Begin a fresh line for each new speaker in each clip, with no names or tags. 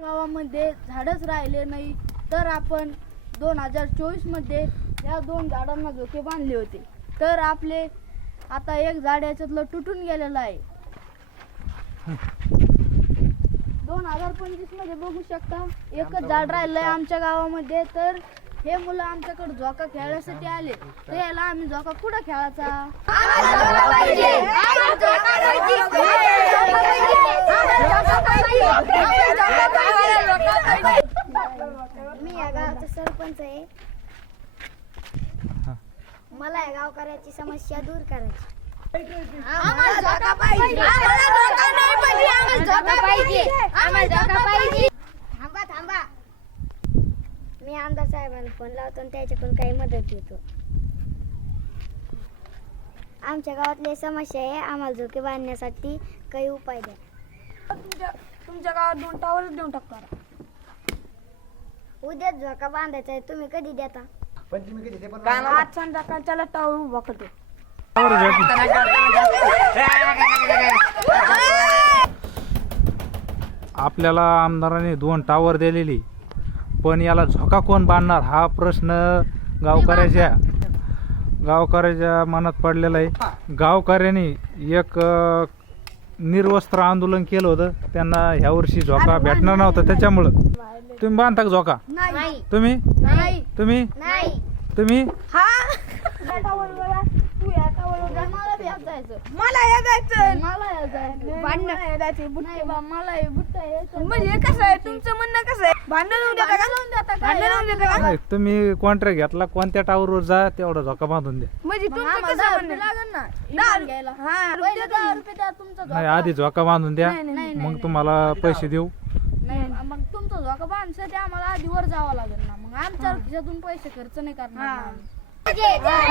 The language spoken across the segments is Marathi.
गावामध्ये झाडच राहिले नाही तर आपण दोन हजार चोवीसमध्ये या दोन झाडांना झोके बांधले होते. तर आपले आता एक झाड याच्यातलं तुटून गेलेलं आहे. दोन हजार पंचवीसमध्ये बघू शकता एकच झाड राहिलंय आमच्या गावामध्ये तर हे मुलं आमच्याकडे झोका खेळण्यासाठी आले. तर याला आम्ही झोका कुठं खेळायचा
या गावाचा सरपंच आहे. मला या गावकऱ्याची समस्या दूर करायची. थांबा थांबा. मी आमदार साहेबांना फोन लावतो आणि त्याच्याकडून काही मदत घेतो. आमच्या गावातली समस्या आहे. आम्हाला झोके बांधण्यासाठी काही उपाय द्या.
तुमच्या तुमच्या गावात दोन टावरच देऊन टाकतो
उद्याच झोका बांधायचा आहे तुम्ही कधी देता?
पंचमी कधी ते पण
आज संध्याकाळच्याला टावर उभा करतो
आपल्याला आमदाराने दोन टावर दिलेली पण याला झोका कोण बांधणार? हा प्रश्न गावकऱ्याच्या गावकऱ्याच्या मनात पडलेला आहे. गावकऱ्यांनी एक अ, निर्वस्त्र आंदोलन केलं होतं. त्यांना ह्या वर्षी झोका भेटणार नव्हता त्याच्यामुळं. तुम्ही बांधता का झोका?
नाही.
तुम्ही?
नाही.
तुम्ही?
नाही.
तुम्ही?
हा? मला बी यात जायचं मला या जायचं मला या जायचं भांडण जायचं बुट्टे बा मला हे बुट्टा यायचं. म्हणजे कसं आहे? तुमचं म्हणणं कसं आहे? भांडण होऊन देता का? लावून देता भांडण होऊन देता का?
नाही तुम्ही कॉन्ट्रॅक्ट घेतला कोणत्या टावरवर जा तेवढा झोका बांधून द्या.
म्हणजे तुमचं कसं म्हणणं लागेल ना? दहा घ्यायला. हा पहिले दहा रुपये द्या तुमचा
नाही
झोका.
आधी झोका बांधून द्या.
नाही, नाही,
मग तुम्हाला पैसे देऊ.
नाही मग तुमचा झोका बांधण्यासाठी आम्हाला आधी वर जावं लागेल ना. मग आमच्या खिशातून पैसे खर्च नाही करणार ना आम्ही.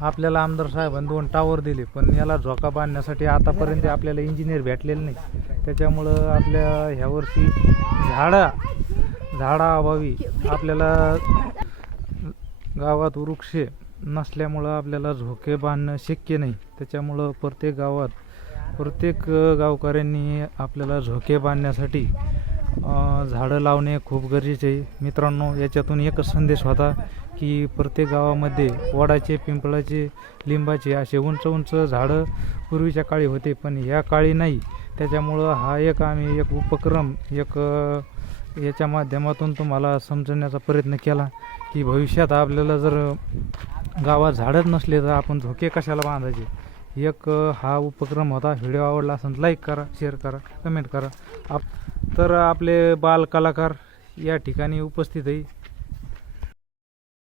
आपल्याला आमदार साहेबांनी दोन टावर दिले पण याला झोका बांधण्यासाठी आतापर्यंत आपल्याला इंजिनियर भेटलेले नाही. त्याच्यामुळं आपल्या ह्या वर्षी झाडा झाडाअभावी आपल्याला गावात वृक्ष नसल्यामुळं आपल्याला झोके बांधणं शक्य नाही. त्याच्यामुळं प्रत्येक गावात प्रत्येक गावकऱ्यांनी आपल्याला झोके बांधण्यासाठी झाडं लावणे खूप गरजेचे आहे. मित्रांनो याच्यातून एकच संदेश होता की प्रत्येक गावामध्ये वडाचे पिंपळाचे लिंबाचे असे उंच उंच झाडं पूर्वीच्या काळी होते पण ह्या काळी नाही. त्याच्यामुळं हा एक आम्ही एक उपक्रम एक याच्या माध्यमातून तुम्हाला समजवण्याचा प्रयत्न केला की भविष्यात आपल्याला जर गावात झाडच नसले तर आपण झोके कशाला बांधायचे? एक हा उपक्रम होता. व्हिडिओ आवडला असेल लाईक करा शेअर करा कमेंट करा. आप तर आपले बाल कलाकार या ठिकाणी उपस्थित आहे.